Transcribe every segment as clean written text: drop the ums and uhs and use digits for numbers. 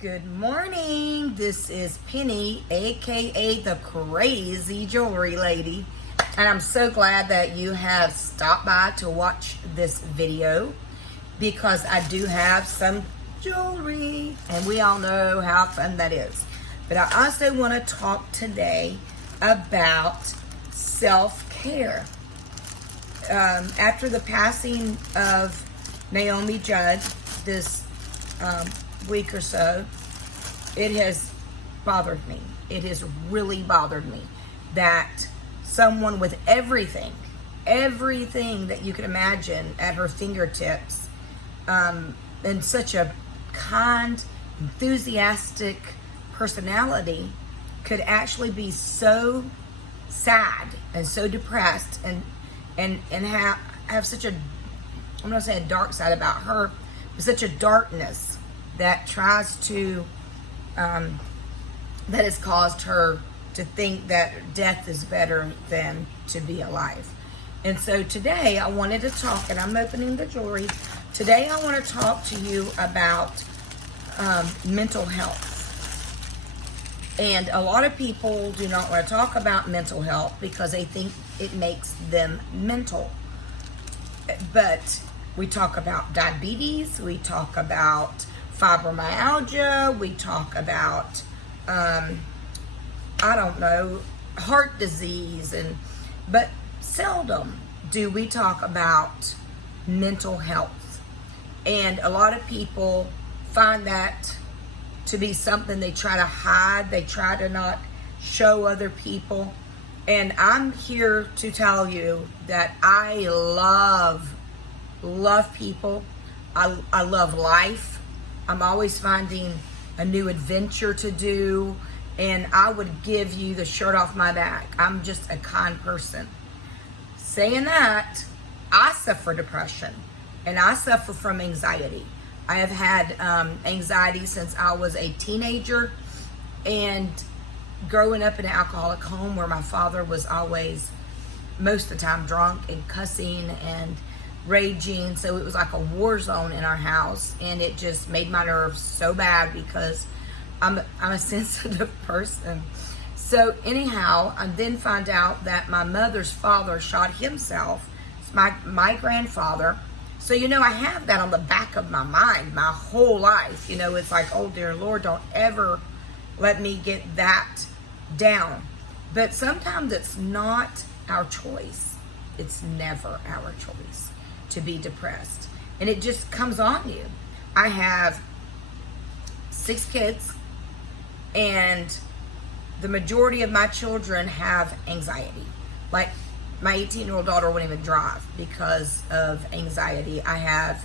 Good morning. This is Penny, aka the Crazy Jewelry Lady, and I'm so glad that you have stopped by to watch this video because I do have some jewelry, and we all know how fun that is. But I also want to talk today about self-care. After the passing of Naomi Judd this week or so, it has bothered me. It has really bothered me that someone with everything that you can imagine at her fingertips, and such a kind, enthusiastic personality could actually be so sad and so depressed and have such a, I'm not saying a dark side about her, but such a darkness that tries to, that has caused her to think that death is better than to be alive. And so today I wanted to talk, and I'm opening the jewelry. Today I want to talk to you about mental health. And a lot of people do not want to talk about mental health because they think it makes them mental. But we talk about diabetes, we talk about fibromyalgia, we talk about, I don't know, heart disease, but seldom do we talk about mental health. And a lot of people find that to be something they try to hide, they try to not show other people. And I'm here to tell you that I love people. I love life. I'm always finding a new adventure to do, and I would give you the shirt off my back. I'm just a kind person. Saying that, I suffer depression, and I suffer from anxiety. I have had anxiety since I was a teenager, and growing up in an alcoholic home where my father was always, most of the time, drunk and cussing and raging, so it was like a war zone in our house, and it just made my nerves so bad because I'm a sensitive person. So anyhow, I then find out that my mother's father shot himself. It's my grandfather. So I have that on the back of my mind my whole life. It's like, oh dear Lord, don't ever let me get that down. But sometimes it's not our choice. It's never our choice to be depressed, and it just comes on you. I have 6 kids, and the majority of my children have anxiety. Like my 18-year-old daughter wouldn't even drive because of anxiety. I have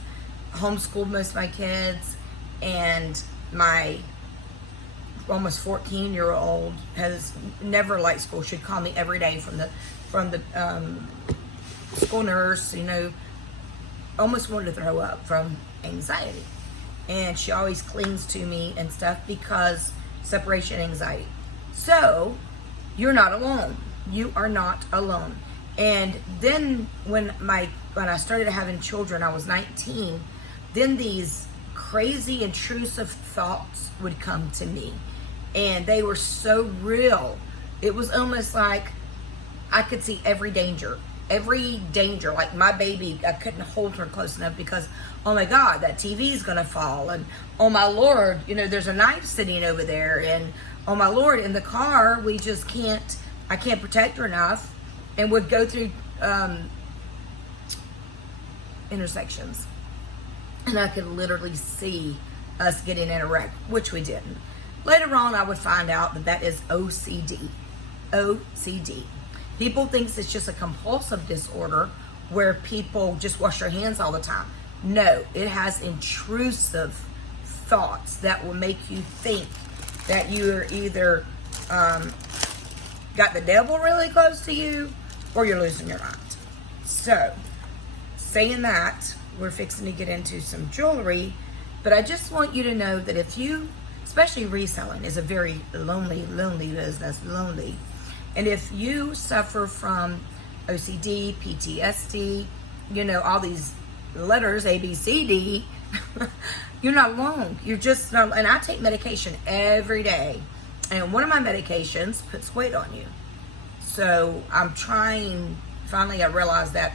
homeschooled most of my kids, and my almost 14-year-old has never liked school. She'd call me every day from the school nurse, almost wanted to throw up from anxiety. And she always clings to me and stuff because separation anxiety. So you're not alone. You are not alone. And then when I started having children, I was 19, then these crazy intrusive thoughts would come to me, and they were so real. It was almost like I could see every danger, like my baby, I couldn't hold her close enough because, oh my God, that TV is going to fall. And oh my Lord, there's a knife sitting over there. And oh my Lord, in the car, I can't protect her enough, and would go through intersections. And I could literally see us getting in a wreck, which we didn't. Later on, I would find out that is OCD. OCD. People think it's just a compulsive disorder where people just wash their hands all the time. No, it has intrusive thoughts that will make you think that you're either got the devil really close to you or you're losing your mind. So, saying that, we're fixing to get into some jewelry, but I just want you to know that if you, especially reselling, is a very lonely business, lonely. And if you suffer from OCD, PTSD, all these letters A, B, C, D, you're not alone. You're just not. And I take medication every day, and one of my medications puts weight on you. So I'm trying. Finally, I realized that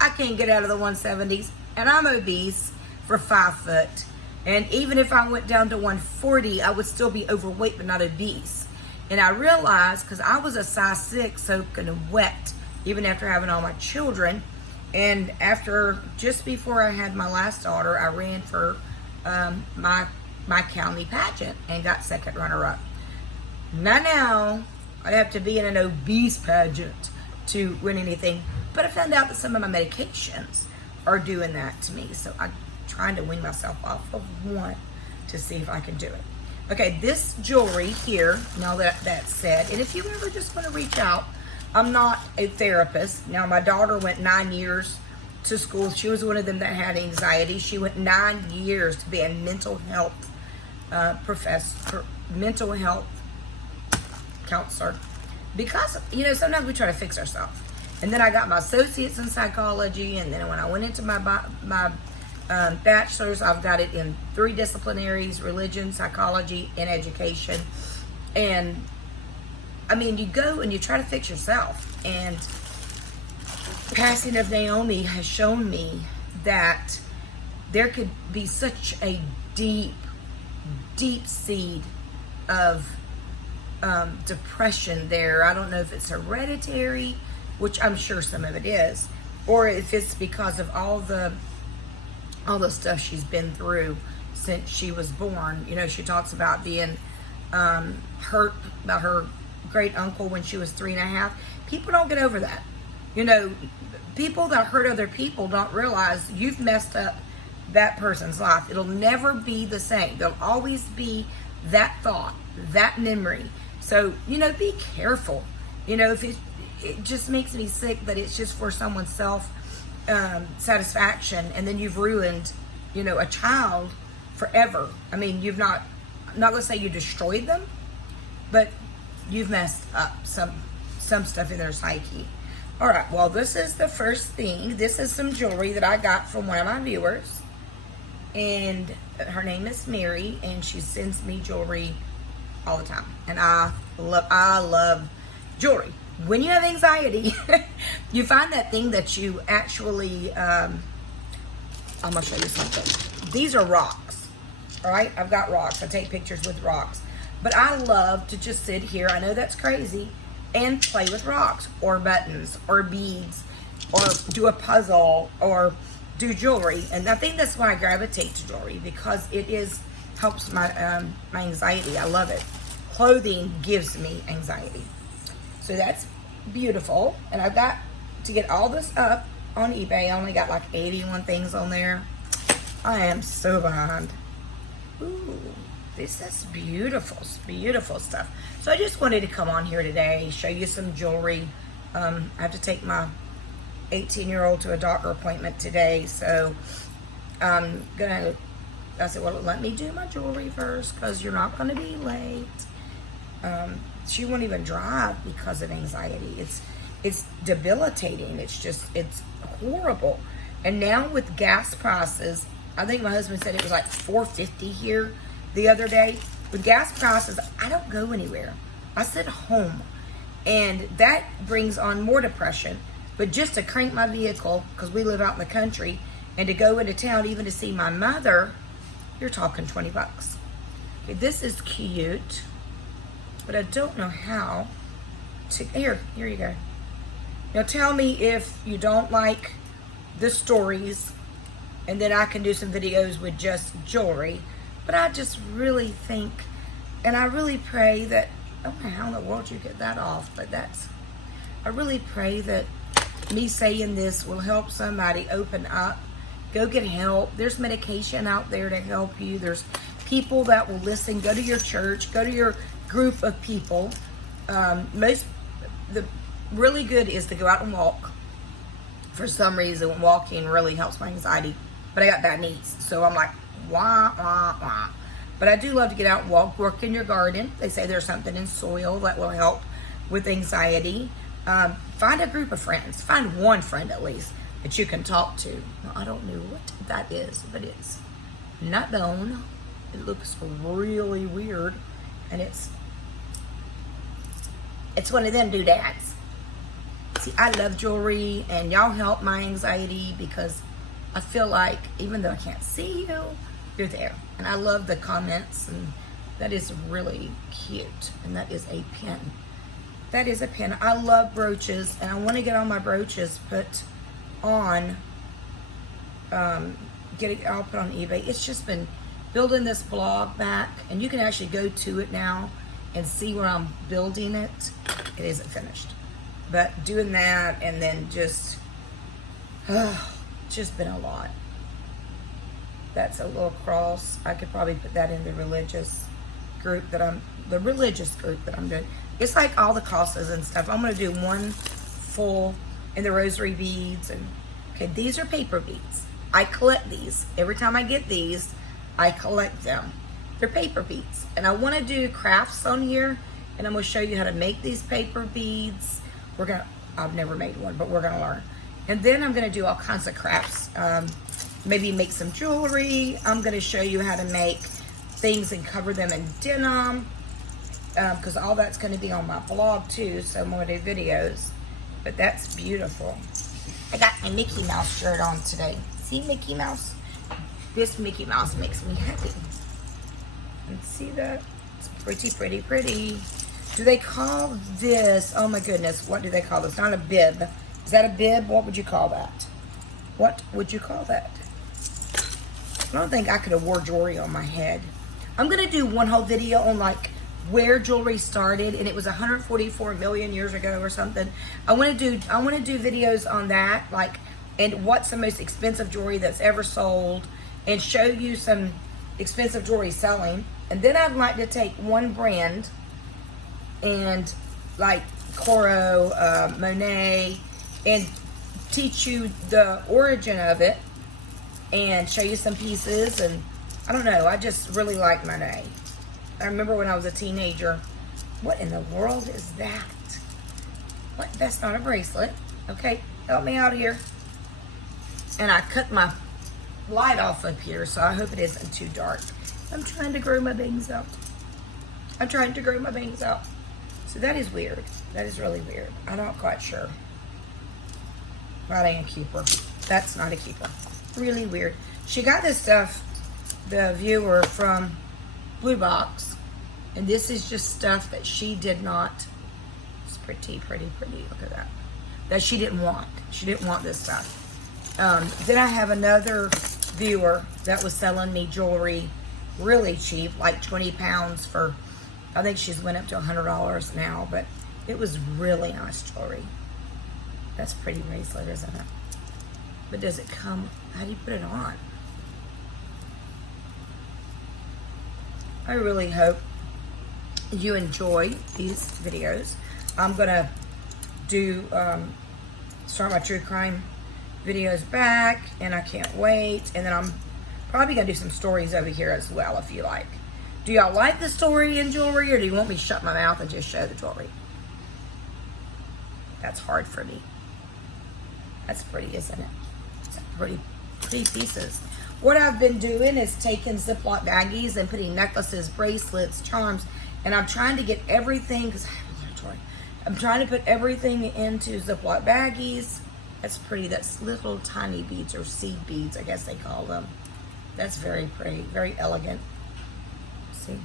I can't get out of the 170s, and I'm obese for 5 foot. And even if I went down to 140, I would still be overweight, but not obese. And I realized, because I was a size 6, soaking wet, even after having all my children. And just before I had my last daughter, I ran for my county pageant and got second runner-up. Now, I'd have to be in an obese pageant to win anything. But I found out that some of my medications are doing that to me. So I'm trying to wean myself off of one to see if I can do it. Okay, this jewelry here, now that's said, and if you ever just want to reach out, I'm not a therapist. Now, my daughter went 9 years to school. She was one of them that had anxiety. She went 9 years to be a mental health mental health counselor. Because, sometimes we try to fix ourselves. And then I got my associates in psychology, and then when I went into my bachelor's, I've got it in 3 disciplinaries: religion, psychology, and education. And I mean, you go and you try to fix yourself. And passing of Naomi has shown me that there could be such a deep seed of depression there. I don't know if it's hereditary, which I'm sure some of it is, or if it's because of all the stuff she's been through since she was born. She talks about being hurt by her great uncle when she was 3.5. People don't get over that. People that hurt other people don't realize you've messed up that person's life. It'll never be the same. There'll always be that thought, that memory. So, be careful. If it just makes me sick that it's just for someone's self satisfaction, and then you've ruined, a child forever. I mean, you've not let's say you destroyed them, but you've messed up some stuff in their psyche. All right, well, this is the first thing. This is some jewelry that I got from one of my viewers, and her name is Mary, and she sends me jewelry all the time, and I love jewelry. When you have anxiety, you find that thing that you actually, I'm going to show you something. These are rocks, all right? I've got rocks. I take pictures with rocks. But I love to just sit here, I know that's crazy, and play with rocks or buttons or beads or do a puzzle or do jewelry. And I think that's why I gravitate to jewelry, because it helps my anxiety. I love it. Clothing gives me anxiety. So that's beautiful. And I've got to get all this up on eBay. I only got like 81 things on there. I am so behind. Ooh, this is beautiful, beautiful stuff. So I just wanted to come on here today, show you some jewelry. I have to take my 18-year-old to a doctor appointment today. So I said, well, let me do my jewelry first, because you're not going to be late. She won't even drive because of anxiety. It's debilitating. It's horrible. And now with gas prices, I think my husband said it was like $4.50 here the other day. With gas prices, I don't go anywhere. I sit home, and that brings on more depression. But just to crank my vehicle, because we live out in the country, and to go into town, even to see my mother, you're talking $20. Okay, this is cute, but I don't know how to. Here you go. Now tell me if you don't like the stories, and then I can do some videos with just jewelry. But I just really think, and I really pray that, I don't know how in the world you get that off, but I really pray that me saying this will help somebody open up, go get help. There's medication out there to help you. There's people that will listen. Go to your church, go to your group of people. The really good is to go out and walk. For some reason, walking really helps my anxiety, but I got bad knees, so I'm like, wah. But I do love to get out and walk, work in your garden. They say there's something in soil that will help with anxiety. Find a group of friends. Find one friend at least that you can talk to. Now, I don't know what that is, but it's not bone. It looks really weird, and it's one of them doodads. See, I love jewelry, and y'all help my anxiety because I feel like even though I can't see you, you're there. And I love the comments, and that is really cute. And that is a pin. That is a pin. I love brooches, and I want to get all my brooches put on, I'll put on eBay. It's just been building this blog back, and you can actually go to it now and see where I'm building it. It isn't finished. But doing that, and then just been a lot. That's a little cross. I could probably put that in the religious group that I'm doing. It's like all the crosses and stuff. I'm gonna do one full in the rosary beads, and okay, these are paper beads. I collect these. Every time I get these, I collect them. They're paper beads, and I want to do crafts on here, and I'm gonna show you how to make these paper beads. I've never made one, but we're gonna learn. And then I'm gonna do all kinds of crafts. Maybe make some jewelry. I'm gonna show you how to make things and cover them in denim, because all that's gonna be on my blog too, so I'm gonna do videos. But that's beautiful. I got my Mickey Mouse shirt on today. See Mickey Mouse? This Mickey Mouse makes me happy. And see that? It's pretty, pretty, pretty. Do they call this, oh my goodness, what do they call this? Not a bib. Is that a bib? What would you call that? What would you call that? I don't think I could have wore jewelry on my head. I'm gonna do one whole video on like where jewelry started, and it was 144 million years ago or something. I wanna do videos on that, like, and what's the most expensive jewelry that's ever sold, and show you some expensive jewelry selling. And then I'd like to take one brand and like Coro, Monet, and teach you the origin of it and show you some pieces. And I don't know, I just really like Monet. I remember when I was a teenager, what in the world is that? What? That's not a bracelet. Okay, help me out here. And I cut my light off up here, so I hope it isn't too dark. I'm trying to grow my bangs out. So that is weird. That is really weird. I'm not quite sure. That ain't a keeper. That's not a keeper. Really weird. She got this stuff, the viewer, from Blue Box. And this is just stuff that she did not. It's pretty, pretty, pretty. Look at that. That she didn't want. She didn't want this stuff. Then I have another viewer that was selling me jewelry really cheap, like 20 pounds for, I think she's went up to $100 now, but it was really nice jewelry. That's a pretty bracelet, isn't it? But does it come, how do you put it on? I really hope you enjoy these videos. I'm gonna do, start my true crime videos back, and I can't wait. And then I'm probably gonna do some stories over here as well, if you like. Do y'all like the story in jewelry, or do you want me to shut my mouth and just show the jewelry? That's hard for me. That's pretty, isn't it? It's pretty pieces. What I've been doing is taking Ziploc baggies and putting necklaces, bracelets, charms, and I'm trying to get everything, because I have a lot of jewelry. I'm trying to put everything into Ziploc baggies. That's pretty. That's little tiny beads, or seed beads, I guess they call them. That's very pretty, very elegant. See?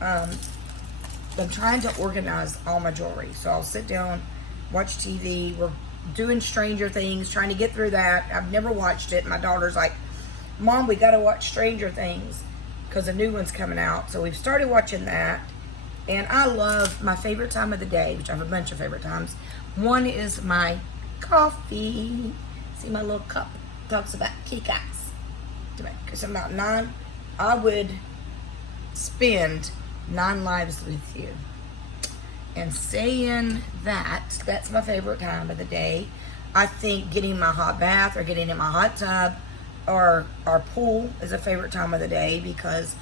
I'm trying to organize all my jewelry. So I'll sit down, watch TV. We're doing Stranger Things, trying to get through that. I've never watched it. My daughter's like, Mom, we got to watch Stranger Things because a new one's coming out. So we've started watching that. And I love my favorite time of the day, which I have a bunch of favorite times. One is my coffee. See my little cup? Talks about kitty cats. Because I'm about 9. I would spend 9 lives with you. And saying that, that's my favorite time of the day. I think getting my hot bath or getting in my hot tub or our pool is a favorite time of the day, because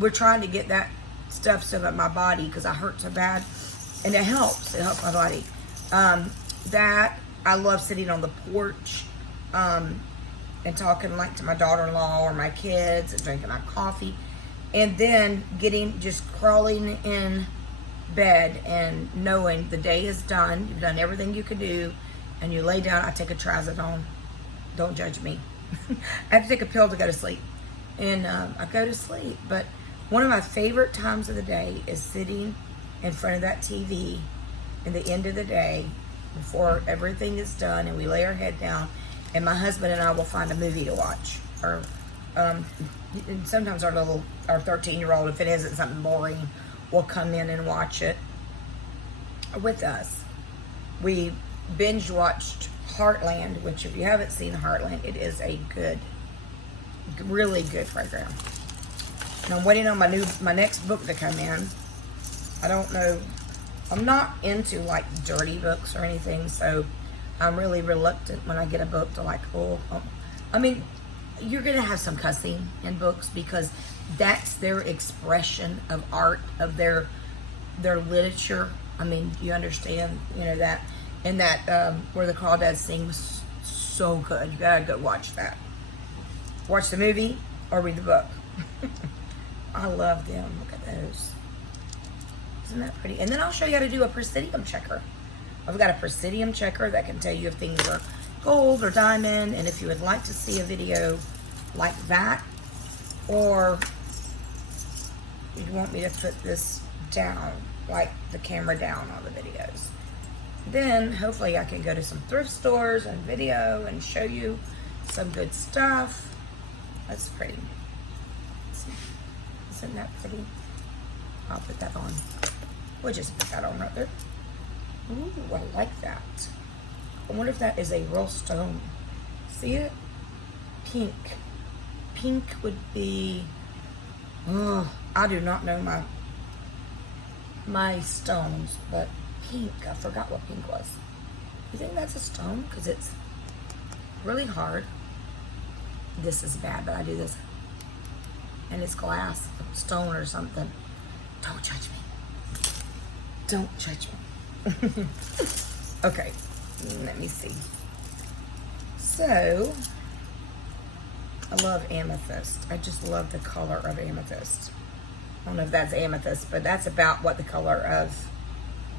we're trying to get that stuff so that my body, because I hurt so bad, and it helps my body. That I love sitting on the porch and talking like to my daughter-in-law or my kids and drinking my coffee. And then just crawling in bed and knowing the day is done. You've done everything you could do. And you lay down. I take a trazodone. Don't judge me. I have to take a pill to go to sleep. And I go to sleep. But one of my favorite times of the day is sitting in front of that TV in the end of the day before everything is done and we lay our head down, and my husband and I will find a movie to watch. Or and sometimes our 13-year-old, if it isn't something boring, will come in and watch it with us. We binge watched Heartland, which if you haven't seen Heartland, it is a good, really good program. And I'm waiting on my next book to come in. I don't know. I'm not into like dirty books or anything, so I'm really reluctant when I get a book to like, I mean, you're gonna have some cussing in books because that's their expression of art, of their literature. I mean, you understand, that, and that Where the Crawdads Sing was so good. You gotta go watch that. Watch the movie or read the book. I love them. Look at those. Isn't that pretty? And then I'll show you how to do a presidium checker. I've got a presidium checker that can tell you if things are gold or diamond, and if you would like to see a video like that, or you want me to put this down, like the camera down on the videos, then hopefully I can go to some thrift stores and video and show you some good stuff. That's pretty. Isn't that pretty? I'll put that on. We'll just put that on right there. Ooh, I like that. I wonder if that is a real stone. See it? Pink. Pink would be, I do not know my stones, but pink, I forgot what pink was. You think that's a stone? Because it's really hard. This is bad, but I do this. And it's glass, stone or something. Don't judge me. Don't judge me. Okay, let me see. So, I love amethyst. I just love the color of amethyst. I don't know if that's amethyst, but that's about what the color of,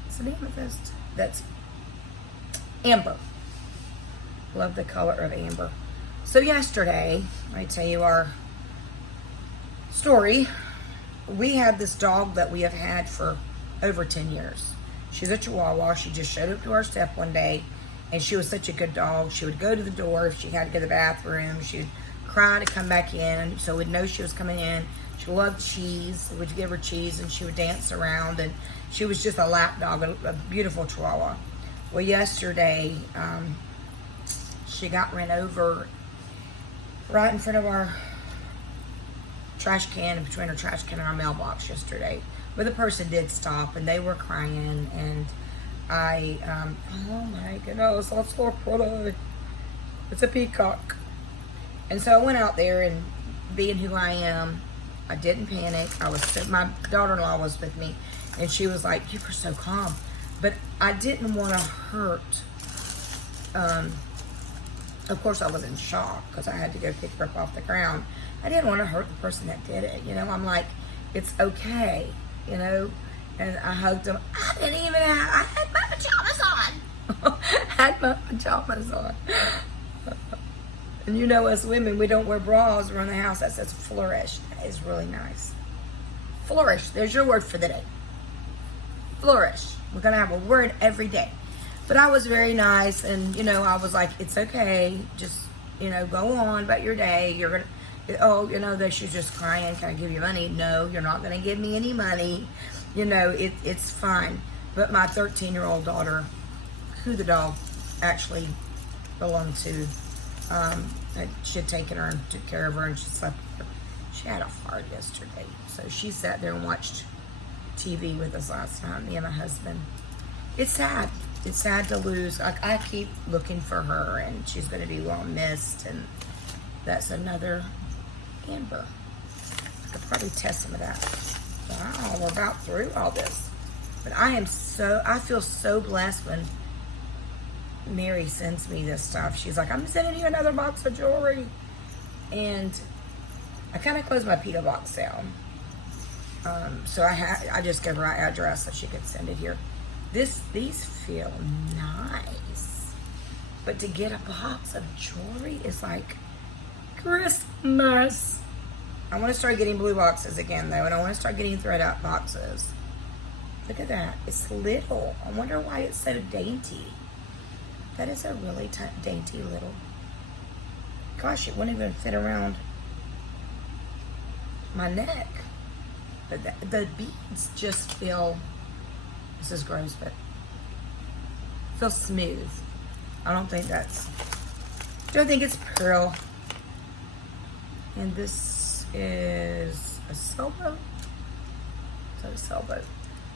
is it amethyst? That's amber. Love the color of amber. So yesterday, I tell you our story. We had this dog that we have had for over 10 years. She's a Chihuahua. She just showed up to our step one day, and she was such a good dog. She would go to the door if she had to go to the bathroom. She would cry to come back in, so we'd know she was coming in. She loved cheese. We'd give her cheese, and she would dance around, and she was just a lap dog, a beautiful Chihuahua. Well, yesterday, she got ran over right in front of our trash can, between our trash can and our mailbox yesterday. But the person did stop, and they were crying, and I, oh my goodness, that's so pretty. It's a peacock. And so I went out there, and being who I am, I didn't panic. My daughter-in-law was with me, and she was like, you were so calm. But I didn't want to hurt. Of course, I was in shock because I had to go pick her up off the ground. I didn't want to hurt the person that did it. I'm like, it's okay, and I hugged them. I had my pajamas on. Had my pajamas on. And us women, we don't wear bras around the house. That says flourish. That is really nice. Flourish. There's your word for the day. Flourish. We're going to have a word every day. But I was very nice, and, I was like, it's okay. Just, go on about your day. You're going to, that she's just crying. Can I give you money? No, you're not going to give me any money. It's fine. But my 13-year-old daughter, who the dog actually belonged to, she had taken her and took care of her, and she slept with her. She had a heart yesterday. So she sat there and watched TV with us last night, me and my husband. It's sad. It's sad to lose. I keep looking for her, and she's going to be well missed, and that's another amber. I could probably test some of that. Wow, we're about through all this. But I feel so blessed when Mary sends me this stuff. She's like, I'm sending you another box of jewelry. And I kind of closed my P.O. box down. So I just gave her our address so she could send it here. These feel nice. But to get a box of jewelry is like Christmas. I want to start getting blue boxes again, though. And I want to start getting thread out boxes. Look at that. It's little. I wonder why it's so dainty. That is a really dainty little. Gosh, it wouldn't even fit around my neck. But the beads just feel, this is gross, but feel smooth. I don't think it's pearl. And this is a sailboat. Is that a sailboat?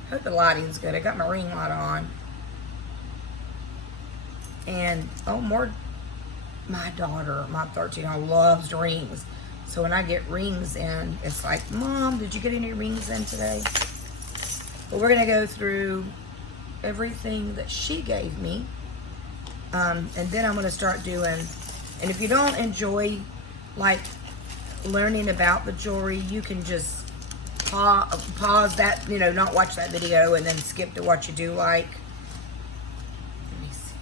I hope the lighting's good. I got my ring light on. And, oh, more, my daughter, my 13-year-old, loves rings. So when I get rings in, it's like, Mom, did you get any rings in today? But we're going to go through everything that she gave me. And then I'm going to start doing, and if you don't enjoy, like, learning about the jewelry, you can just pause that, not watch that video and then skip to what you do like. Let me see.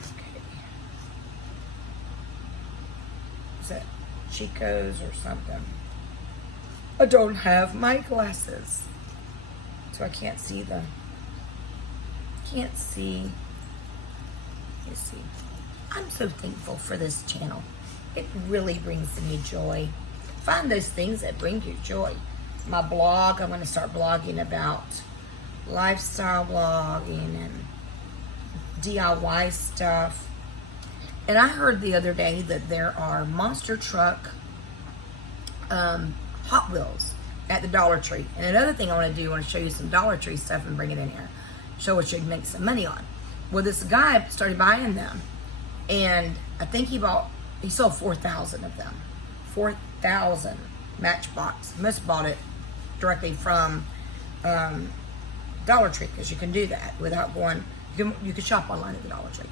Okay. Is that Chico's or something? I don't have my glasses, so I can't see the, let me see. I'm so thankful for this channel. It really brings me joy. Find those things that bring you joy. My blog, I'm going to start blogging about lifestyle blogging and DIY stuff. And I heard the other day that there are monster truck Hot Wheels at the Dollar Tree. And another thing I want to do, I want to show you some Dollar Tree stuff and bring it in here. Show what you can make some money on. Well, this guy started buying them. And I think he sold 4,000 of them. 4,000 Matchbox. Must bought it directly from Dollar Tree, because you can do that without going, you can shop online at the Dollar Tree.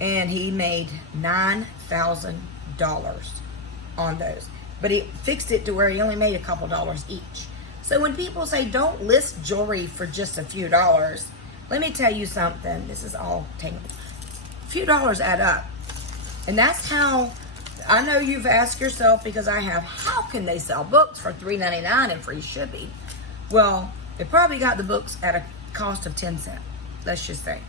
And he made $9,000 on those. But he fixed it to where he only made a couple dollars each. So when people say don't list jewelry for just a few dollars, let me tell you something. This is all tangled. A few dollars add up. And that's how, I know you've asked yourself, because I have, how can they sell books for $3.99 and free shipping? Well, they probably got the books at a cost of 10 cents, let's just say.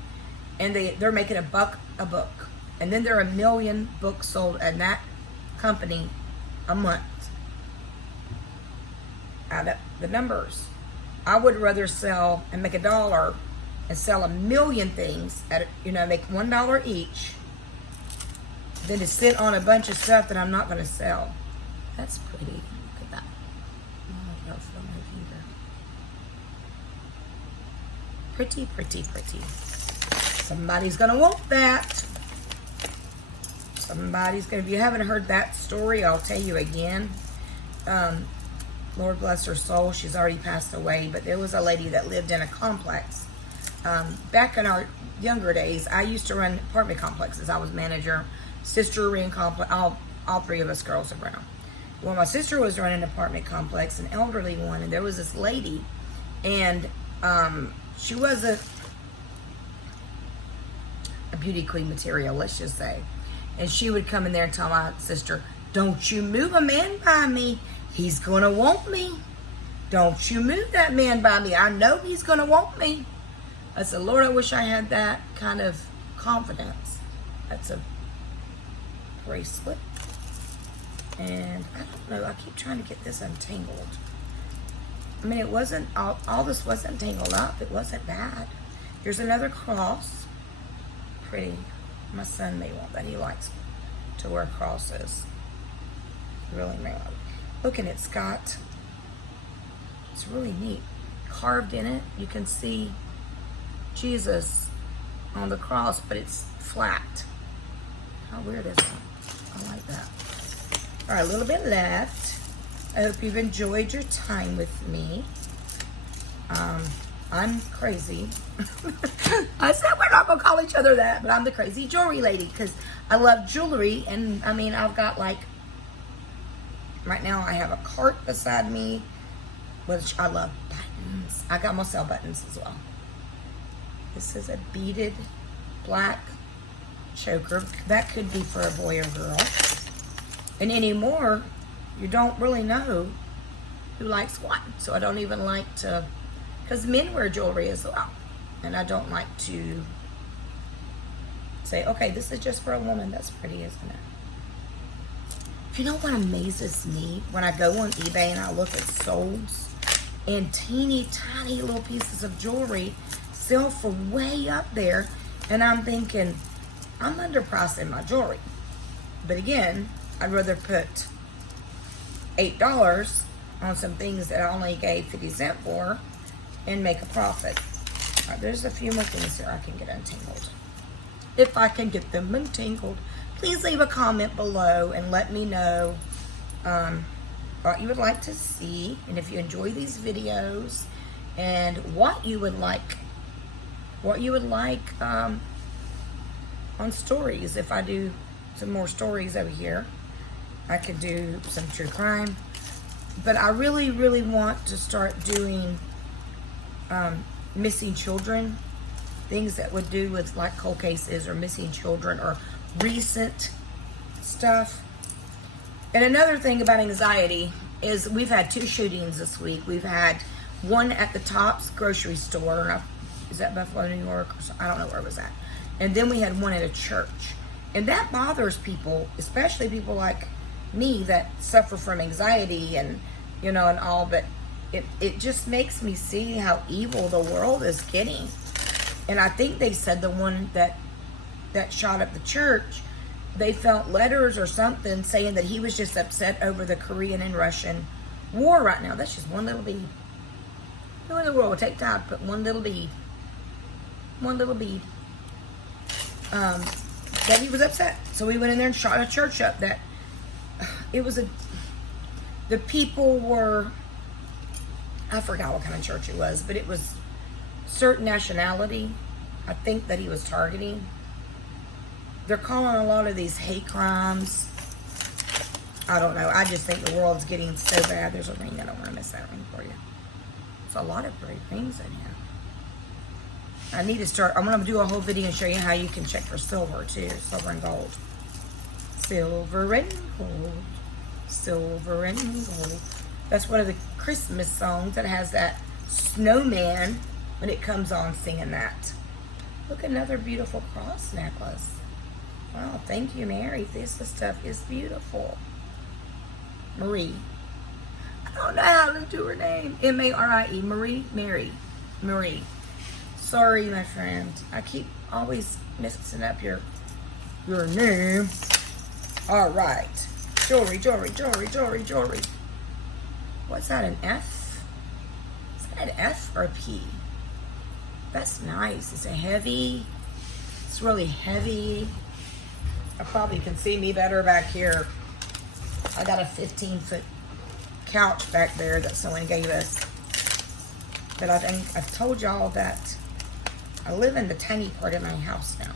And they're making $1 a book. And then there are 1 million books sold at that company a month. Add up the numbers. I would rather sell and make $1 and sell 1 million things at, make $1 each, than to sit on a bunch of stuff that I'm not going to sell. That's pretty. Look at that. Oh, I'll feel my finger. Pretty, pretty, pretty. Somebody's going to want that. Somebody's going to, if you haven't heard that story, I'll tell you again. Lord bless her soul, she's already passed away, but there was a lady that lived in a complex. Back in our younger days, I used to run apartment complexes. I was manager. Sister ran complex. All three of us girls around. Well, my sister was running an apartment complex, an elderly one, and there was this lady, and she was a beauty queen material, let's just say. And she would come in there and tell my sister, "Don't you move a man by me. He's gonna want me. Don't you move that man by me. I know he's gonna want me." I said, Lord, I wish I had that kind of confidence. That's a bracelet. And I don't know, I keep trying to get this untangled. I mean, it wasn't, all this wasn't tangled up. It wasn't bad. Here's another cross. Pretty. My son may want that. He likes to wear crosses. He really may want it. Look, and it's really neat. Carved in it, you can see Jesus on the cross, but it's flat. How weird is that? I like that. All right, a little bit left. I hope you've enjoyed your time with me. I'm crazy. I said we're not gonna call each other that, but I'm the crazy jewelry lady because I love jewelry. And I mean, I've got like, right now I have a cart beside me, which I love buttons. I got myself buttons as well. This is a beaded black choker. That could be for a boy or girl. And anymore, you don't really know who likes what. So I don't even like to, because men wear jewelry as well. And I don't like to say, okay, this is just for a woman. That's pretty, isn't it? You know what amazes me? When I go on eBay and I look at solds, and teeny tiny little pieces of jewelry sell for way up there. And I'm thinking, I'm underpricing my jewelry. But again, I'd rather put $8 on some things that I only gave 50 cents for and make a profit. All right, there's a few more things here I can get untangled. If I can get them untangled, please leave a comment below and let me know what you would like to see, and if you enjoy these videos, and what you would like on stories. If I do some more stories over here, I could do some true crime. But I really, really want to start doing missing children, things that would do with like cold cases or missing children or recent stuff. And another thing about anxiety is we've had 2 shootings this week. We've had one at the Tops grocery store. Is that Buffalo, New York? I don't know where it was at. And then we had one at a church. And that bothers people, especially people like me that suffer from anxiety and, you know, and all. But it just makes me see how evil the world is getting. And I think they said the one that shot up the church, they felt letters or something saying that he was just upset over the Korean and Russian war right now. That's just one little bead. Who in the world would take time to put one little bead? One little bead. That he was upset. So we went in there and shot a church up. That it was the people were, I forgot what kind of church it was, but it was certain nationality, I think, that he was targeting. They're calling a lot of these hate crimes. I don't know. I just think the world's getting so bad. There's a ring. I don't want to miss that ring for you. There's a lot of great rings in here. I need to start. I'm going to do a whole video and show you how you can check for silver too. Silver and gold. Silver and gold. Silver and gold. That's one of the Christmas songs that has that snowman when it comes on singing that. Look, another beautiful cross necklace. Wow, thank you, Mary. This stuff is beautiful. Marie. I don't know how to do her name. M-A-R-I-E. Marie. Mary. Marie. Sorry, my friend. I keep always mixing up your name. All right. Jewelry, jewelry, jewelry, jewelry, jewelry. What's that, an F? Is that an F or a P? That's nice. It's a heavy. It's really heavy. I probably can see me better back here. I got a 15-foot couch back there that someone gave us. But I think I've told y'all that I live in the tiny part of my house now.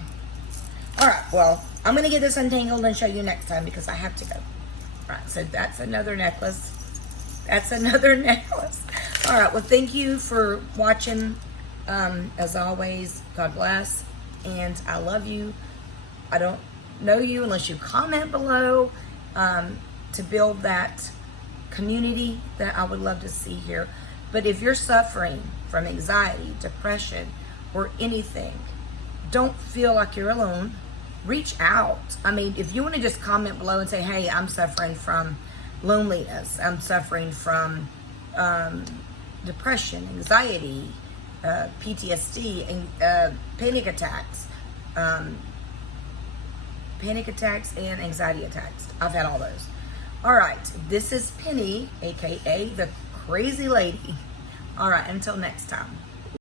All right, well, I'm going to get this untangled and show you next time because I have to go. All right, so that's another necklace. That's another necklace. All right, well, thank you for watching. As always, God bless, and I love you. I don't know you unless you comment below to build that community that I would love to see here. But if you're suffering from anxiety, depression, or anything, don't feel like you're alone. Reach out. I mean, if you want to just comment below and say, hey, I'm suffering from loneliness, I'm suffering from depression, anxiety, PTSD, and panic attacks and anxiety attacks. I've had all those. All right, this is Penny, aka the crazy lady. All right, until next time.